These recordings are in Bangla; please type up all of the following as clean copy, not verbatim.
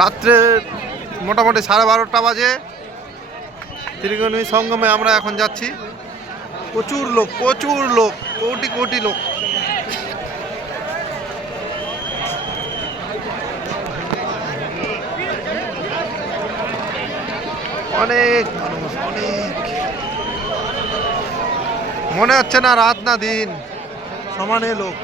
রাত্রে মোটামুটি 12:30 বাজে। ত্রিবেণী সঙ্গমে আমরা এখন যাচ্ছি। প্রচুর লোক, কোটি কোটি লোক। অনেক মানুষ, অনেক। মনে হচ্ছে না রাত না দিন, সমানে লোক।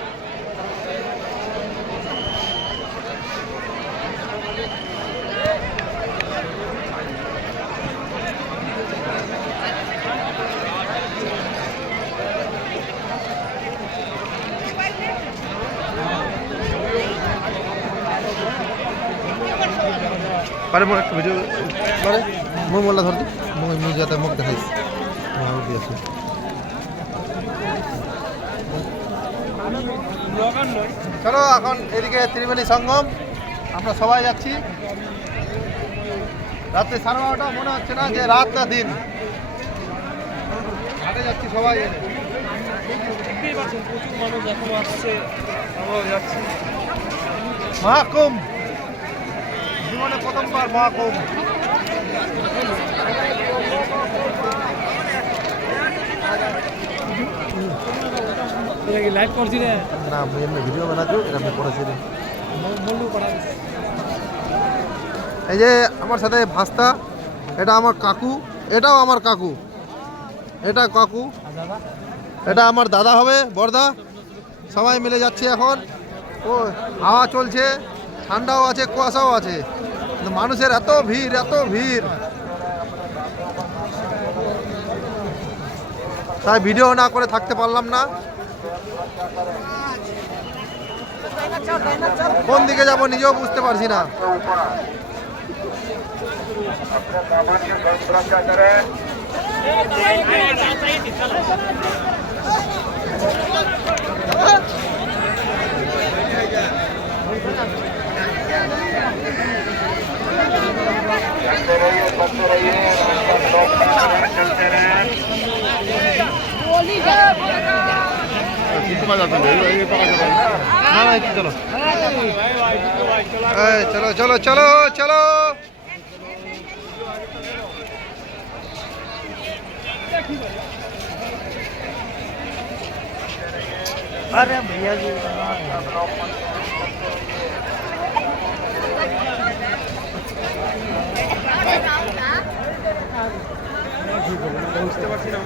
পারে মোর একটা ভিডিও পারে মই মোল্লা ধরতি মই যাতে মুখ দেখাইছি আছে। চলো এখন এদিকে ত্রিবেণী সঙ্গম আমরা সবাই যাচ্ছি। রাত্রে 12:30, মনে হচ্ছে না যে রাত না দিন। ঘাটে যাচ্ছি সবাই। প্রচুর মানুষ এখনো আসছে, আমরাও যাচ্ছি। মহাকুম্ভ, জীবনে প্রথমবার মহাকুম্ভ। লাইভ করছি রে না, আমি এমনি ভিডিও বানাচ্ছি, এটা আমি করেছি। এই যে আমার সাথে ভাস্তা, এটা আমার কাকু, এটাও আমার কাকু, এটা কাকু, এটা আমার দাদা হবে, বড়দা। সবাই মিলে যাচ্ছি এখন। ও হাওয়া চলছে, ঠান্ডাও আছে, কুয়াশাও আছে। মানুষের এত ভিড়, এত ভিড়, তাই ভিডিও না করে থাকতে পারলাম না। কোন দিকে যাব নিজেও বুঝতে পারছি না। চলো চলো চলো চলো। अरे भैया जी বুঝতে পারছি না।